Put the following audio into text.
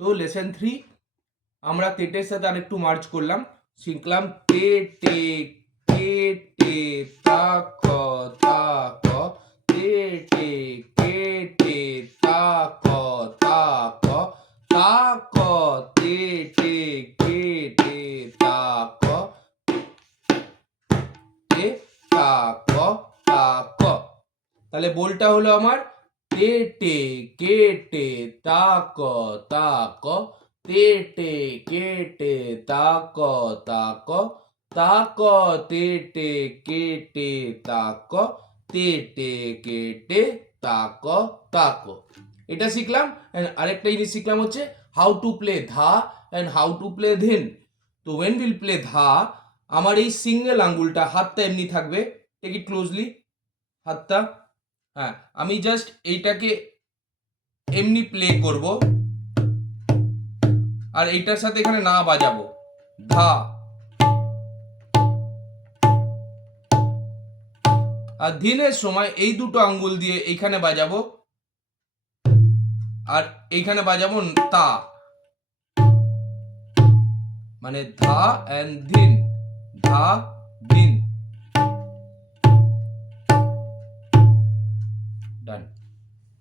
তো লেসন 3 আমরা তেটের সাথে আরেকটু মার্চ করলাম, শিখলাম তে টে কে টে তা ক তা ক, তে টে কে টে তা ক তা ক, তা ক তে টে কে টে তা ক, তে তা ক তা ক। তাহলে বোলটা হলো আমার তে টে কে টে তা ক তা ক, তে টে কে টে তা ক তা ক, তা ক তে টে কে টে তা ক, তে টে কে টে তা ক তা ক। এটা শিখলাম। আরেকটা জিনিস শিখলাম হচ্ছে হাউ টু প্লে ধা অ্যান্ড হাউ টু প্লে ধিন। তো ওয়েন উইল প্লে ধা, আমার এই সিঙ্গেল আঙ্গুলটা, হাতটা এমনি থাকবে, টেক ইট ক্লোজলি, হাতটা, হ্যাঁ, আমি জাস্ট এইটাকে এমনি প্লে করব আর এইটার সাথে এখানে না বাজাবো, ধা। আর ধিনের সময় এই দুটো আঙ্গুল দিয়ে এইখানে বাজাবো আর এইখানে বাজাবো তা, মানে ধা এন্ড ধিন, ধা ধিন, ডান।